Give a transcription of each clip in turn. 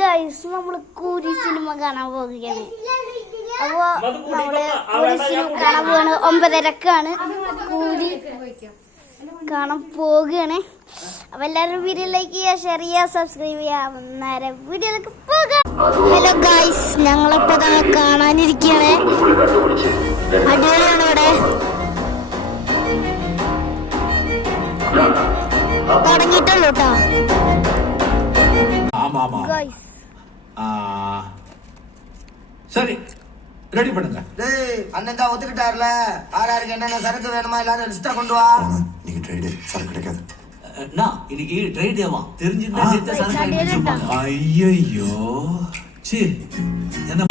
Guys നമ്മൾ കൂരി cinema കാണാൻ പോവുകയാണ്. അപ്പോൾ നമ്മള് കൂരി സിനിമ കാണാൻ പോവാണ്. 9:30-ക്കാണ് കൂരി കാണാൻ പോവുകയാണ്. അപ്പൊ എല്ലാവരും വീഡിയോ ലൈക്ക് ചെയ്യുക, ഷെയർ ചെയ്യുക, സബ്സ്ക്രൈബ് ചെയ്യുക. നേരെ വീഡിയോയിലേക്ക് പോകാം. ഹലോ ഗൈസ്, ഞങ്ങളിപ്പോ കാണാനിരിക്കുകയാണ്. അടിപൊളിയാണ് ഇവിടെ. തുടങ്ങിയിട്ടുള്ളൂ കേട്ടോ. சரி ரெடி பண்ணுங்க. டேய் அண்ணன் தான் ஒத்துக்கிட்டார்ல. யாருக்கு என்னென்ன சரக்கு வேணுமா எல்லாரும் லிஸ்டா கொண்டு வா. நீங்க ட்ரைடு சரக்கு கிடைக்காது. நான் இன்னைக்கு ட்ரைடேவா தெரிஞ்சிருந்தா நேத்து சரக்கு அடிச்சிருப்பாங்க. ஐயோ சீ என்ன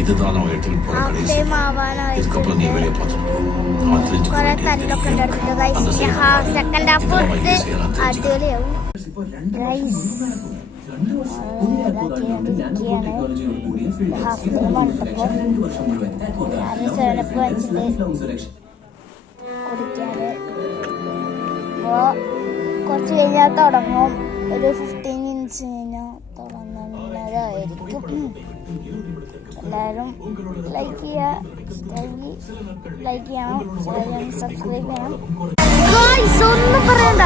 இதுதான் நான் எட்டில் போற கடைசி. இதுக்கப்புறம் நீ வெளியே பார்த்துக்கணும். കുറെ തല്ലൊക്കെ ഉണ്ടായിരുന്നു ഗൈസ്. Second half അടിപൊളിയാവും. കുറച്ച് കഴിഞ്ഞാൽ തുടങ്ങും. ഒരു 15 മിനിറ്റ്സ് കഴിഞ്ഞാൽ തുടങ്ങുന്നതായിരിക്കും. എല്ലാവരും ലൈക്ക് ചെയ്യുക, ലൈക്ക് ചെയ്യണം, സബ്സ്ക്രൈബ് ചെയ്യണം. ഒന്നും പറയണ്ട,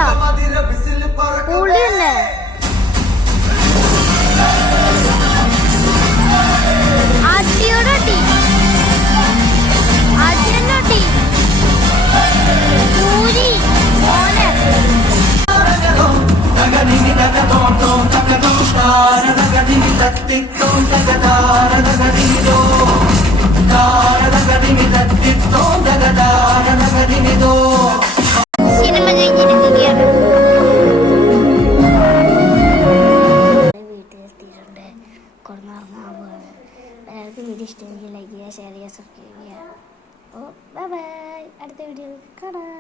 പൊളി തന്നെ. അടിയോടടി അടിയോടടി പൂരി മോനെ സിനിമ കഴിഞ്ഞിരിക്കുകയാണ്. വീട്ടിലെത്തിയിട്ടുണ്ട്. കുറഞ്ഞാണ്. എല്ലാവർക്കും വീഡിയോ ഇഷ്ടമെങ്കിൽ ലൈക്ക് ചെയ്യുക, ഷെയർ ചെയ്യുക, സബ്സ്ക്രൈബ് ചെയ്യുക. അപ്പോൾ ബൈ ബൈ, അടുത്ത വീഡിയോയിൽ കാണാം.